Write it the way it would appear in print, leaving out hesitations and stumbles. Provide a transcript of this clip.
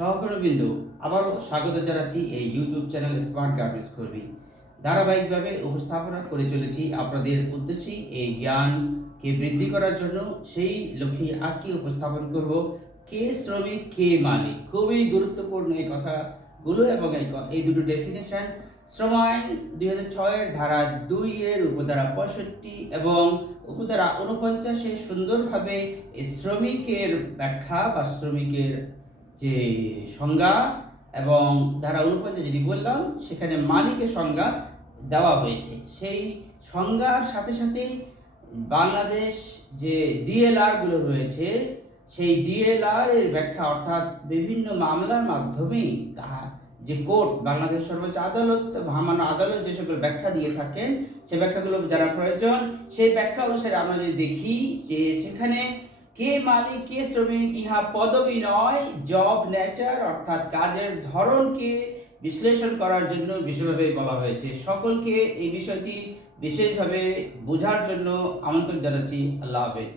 সহকর্মীবৃন্দ, আবারও স্বাগত জানাচ্ছি এই ইউটিউব চ্যানেল স্মার্ট গার্মেন্টস কর্মী। ধারাবাহিকভাবে উপস্থাপনা করে চলেছি আপনাদের উদ্দেশ্যেই এই জ্ঞানকে বৃদ্ধি করার জন্য। সেই লক্ষ্যে আজকে উপস্থাপন করব কে শ্রমিক কে মালিক। খুবই গুরুত্বপূর্ণ এই কথাগুলো এবং এই দুটো ডেফিনেশন শ্রম আইন 2006-এর ধারা 2-এর উপধারা 65 এবং উপধারা 49-এ সুন্দরভাবে এই শ্রমিকের ব্যাখ্যা বা শ্রমিকের যে সংজ্ঞা এবং ধারা 49 যেটি বললাম সেখানে মালিকের সংজ্ঞা দেওয়া হয়েছে। সেই সংজ্ঞার সাথে সাথে বাংলাদেশ যে ডিএলআরগুলো রয়েছে সেই ডিএলআর এর ব্যাখ্যা, অর্থাৎ বিভিন্ন মামলার মাধ্যমে যে কোর্ট, বাংলাদেশ সর্বোচ্চ আদালত, মহামান্য আদালত যে সকল ব্যাখ্যা দিয়ে থাকেন সেই ব্যাখ্যাগুলো যারা প্রয়োজন সেই ব্যাখ্যা অনুসারে আমরা যদি দেখি যে সেখানে কে মালিক কে শ্রমিক ইহা পদবি নয়, জব নেচার অর্থাৎ কাজের ধরনকে বিশ্লেষণ করার জন্য বিশেষভাবে বলা হয়েছে। সকলকে এই বিষয়টি বিশেষভাবে বোঝার জন্য আমন্ত্রণ জানাচ্ছি। আল্লাহ হাফেজ।